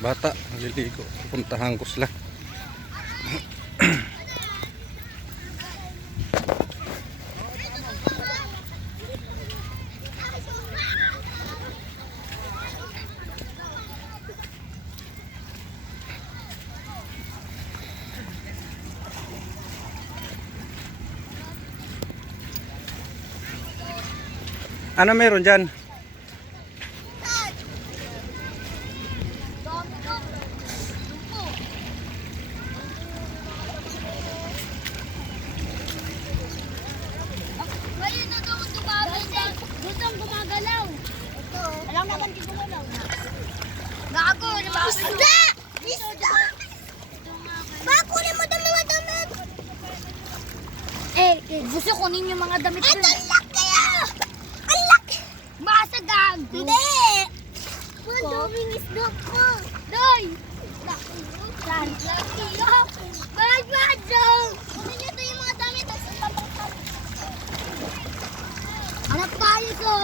bata naliligo. Pupuntahan ko sila. Ano meron dyan? Ngayon na daw tumabay dyan. Gustong gumagalaw. Alam naman di gumalaw. Gago, isda! Isda! Bakunin mo ng mga damit. Gusto kunin yung mga damit. At ang laki kaya! Ang laki! Masagag! Hindi! Madaming isda ko. Doy! Laki! Bad! Kunin nyo ito yung mga damit. Hanap tayo ko.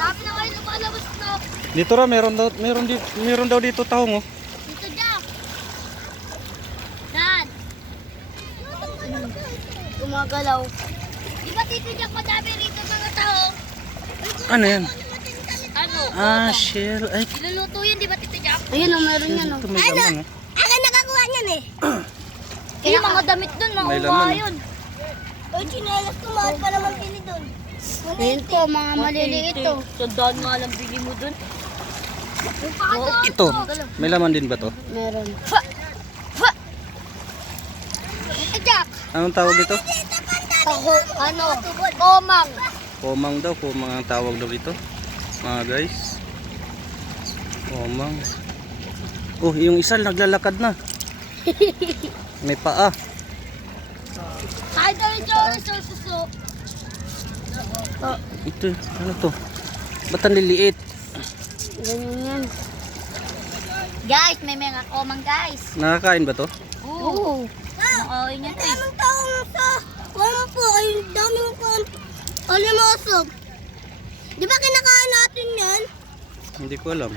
Sabi na kayo lumalabas na. Dito ra meron daw dito tahong oh. Dito Jack. Dad. Gumagalaw. Di ba Tito Jack madami rito mga tao? Ano yan? Ano? Ah, shell. Ay, Iluluto yun di ba Tito Jack? Ayun o, meron yan o. ito may laman oh. Ako nakakuha niyan eh. Kaya mga damit dun, mga May laman, yun. Ay, chinelas ko, mahal pa naman pili dun. Ayun po, mga maliliit to. Tandaan nga lang bili mo dun. Ito, may laman din ba to? Meron. Jack! Anong tawag dito? Komang. Komang daw, komang ang tawag daw dito. Mga guys. Komang. Oh, yung isa naglalakad na. May paa. Kahit na rin dyan, suso. Ito, ano to? Ba't ang liliit? Ganyan yan. Guys, may mga komang guys. Nakakain ba to? Oo. Nakakain yan eh. Daming taong sa kompo. Ay, daming kompo. Alimasog. Di ba kinakain natin yan? Hindi ko alam.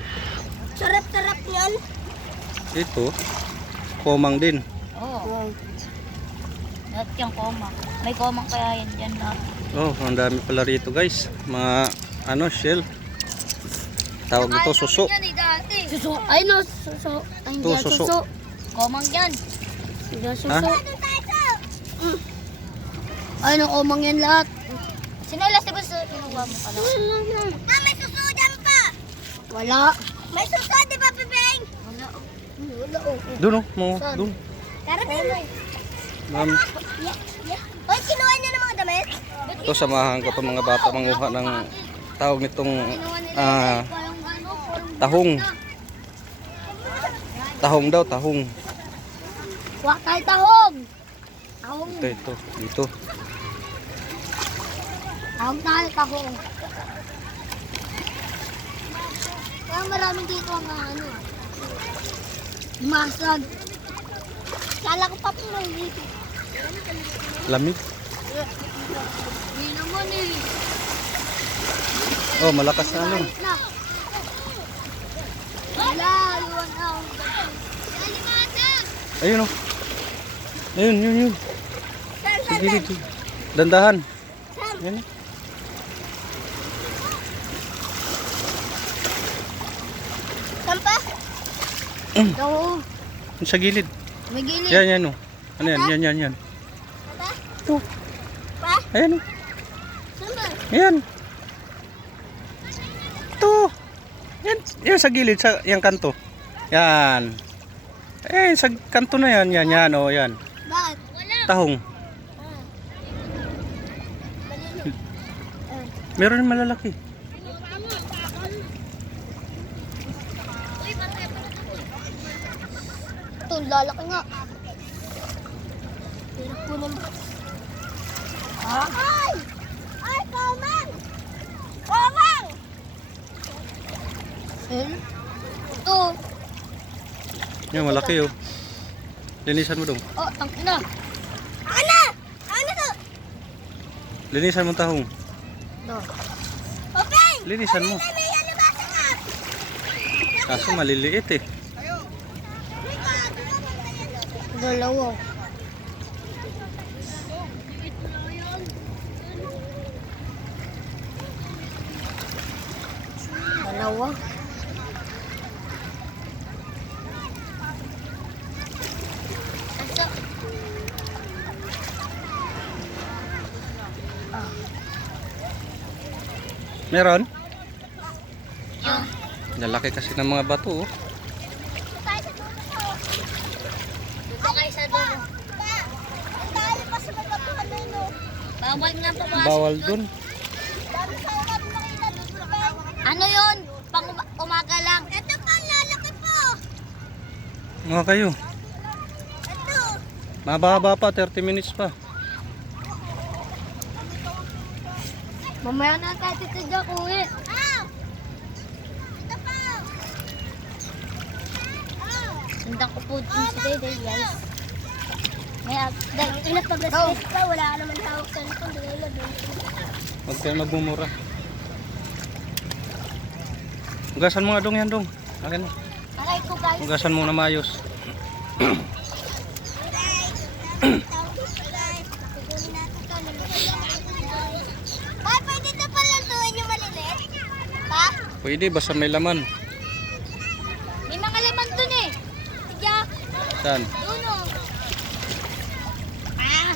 Sarap-sarap yan. Ito, komang din. Oo. Lahat yung komang. May komang kaya yan dyan lahat. Oh, ang dami pala rito guys. Mga ano, shell. Tawag ito suso. Suso. Ay no, suso. Ay Ito, hindi suso. suso. Komang yan. Hindi suso. Ha? Ay no, komang yan lahat. Sinelas, diba suso? Kinuha mo pala. May suso dyan pa. Wala. May suso, di ba, Pipeng? Wala. Wala, okay. Doon oh, mga doon. Tara, tayo. Oy, kinuha niyo ng mga damit? Ito samahan ko itong mga bata manguha ng tawag nitong tahong. Tahong daw, tahong. Huwag tayo tahong. Tahong. Ito, dito. Tahong tayo, tahong. Kaya maraming dito ang ano. Masag. Kala ko pa po dito. Lamig. Hindi naman eh. Oh, malakas na ano. Wala, iwan na ako. Ayun oh. Ayun, yun. Sa gilid. Dandahan. Ayun. Sampa? Oo. Sa gilid. May gilid. Yan oh. Ano yan? Yan. Ito. Pa? Ayan oh. Sampa? Yan. Ito. Yan sa gilid, sa yung kanto. Yan. Sa kanto na yan. Yan oh, yan. Bakit? Wala. Tahong. Meron malalaki. Ito, lalaki nga. Hirap po naman. Ay! Ay, komang! Komang! Ito. Yan, malaki oh. Linisan mo dong. Oh, tangina. Ano? Ano to? Linisan mo tahong. Ito. Open! Linisan mo. May alabasa ka. Kaso maliliit eh. Dalawa. Dalawa. Asa? Meron? Yung. Lalaki kasi ng mga bato oh. Dito kayo sa dulo. Dahil pa sa mga paano. Bawal nga pumasok. Bawal dun. Ano yun? Pang umaga lang. Ito pa, lalaki po. Mga kayo. Ito. Mababa pa, 30 minutes pa. Mamaya na tayo titiga uwi. Ito pa. Sundan ko po din si Dayday, guys. Dahil inat na bracelet pa, wala ka naman tawag sa nito. Huwag kayo magmumura. Hugasan mo nga dong yan dong. Akin na. Aray ko, guys. Hugasan mo na maayos. Ay, pwede na pala lutuin yung maliliit? Pa? Pwede, basta may laman. May mga laman dun eh. Tiga. Saan? Dun o. Ah.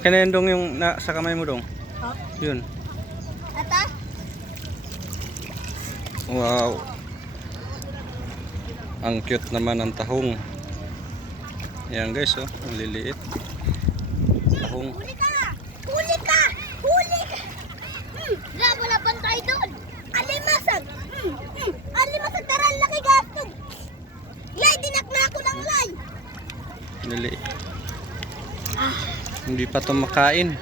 Akin na yan dong yung sa kamay mo dong. Oh. Yun. Ata? Wow. Ang cute naman ng tahong. Yan guys oh, ang liliit. Tahong. Huli ka! Huli ka! Huli ka! Wala bantay doon! Alimasag! Alimasag! Tara, laki gastog! Lay, dinakna ko lang, Lay! Liliit. Hindi pa ito makain.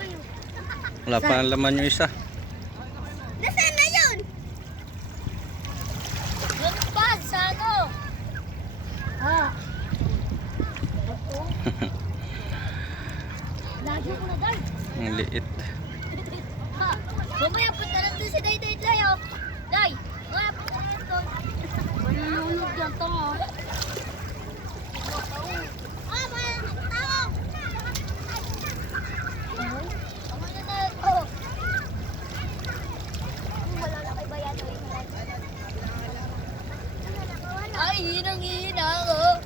Wala pa ang laman yung isa. Nasaan na yun? Doon pa, sa ano? Lagyo ko na dahil. Ang liit. Ha, mamaya punta lang doon si Dayday, Lay, oh. Day, mamaya punta lang doon. Manunod yan to, oh. Ah, may tao. Tama na tayo, oh. Malalaki ba yan, oh? Ay, hinang-hina ako.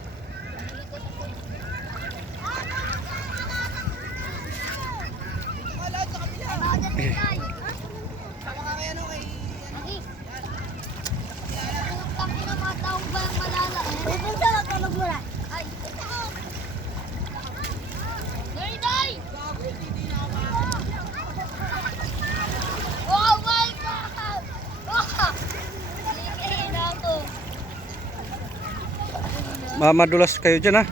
Oh my God! Madulas kayo dyan ha.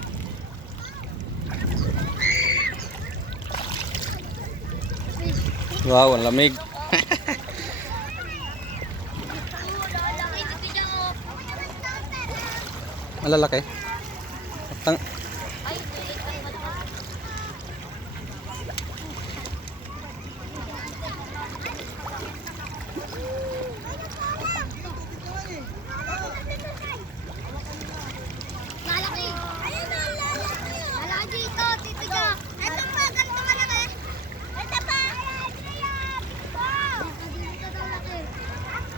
Wow, ang lamig. Malalaki. Tang Malaki! Ayun na, lalaki! Malaki ito, titiga! Ito pa, ganito malaki! Ito pa!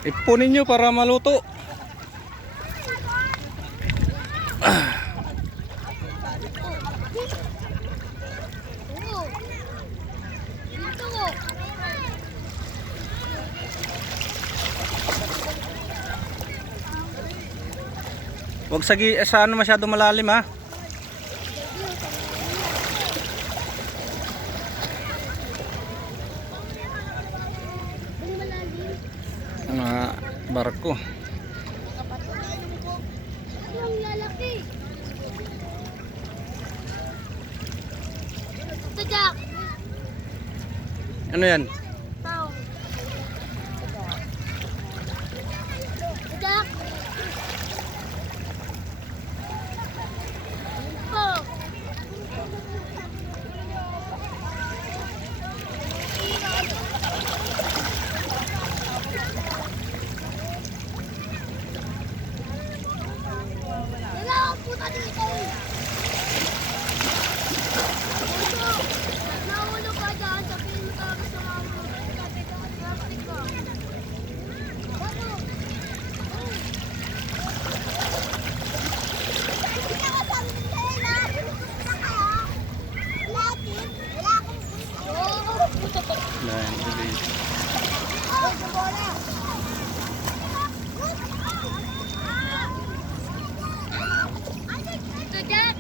ipunin nyo para maluto. Oo. Dito mo. Huwag sa ano masyado malalim ha. Mga barko. Ang lalaki. Ito, Jack. Ano yan? Tao. Jack. Oh. Nahulog ka dyan, sabihin mo talaga sa mama mo. Yan, guys. Ito dyan.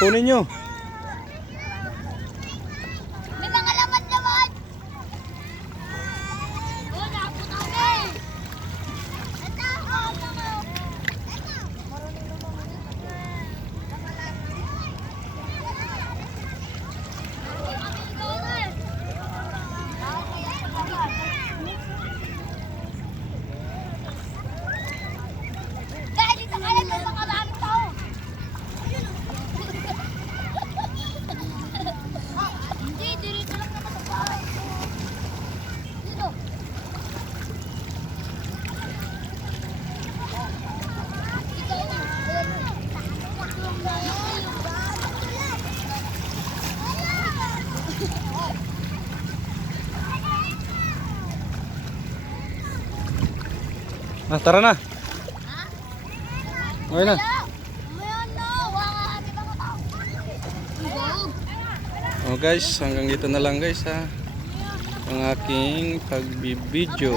Kunin nyo. May mga laman naman. Oh, nakapot kami. Ito, oh, mga. Ito. Marunong naman. Dahil dito ka lang yung mga maraming tao. Hindi, dirito lang naman sa bahay. Dito. Ikaw na. Tara na. Okay na. Oh guys, hanggang dito na lang guys ha. Ang aking pagbibideo.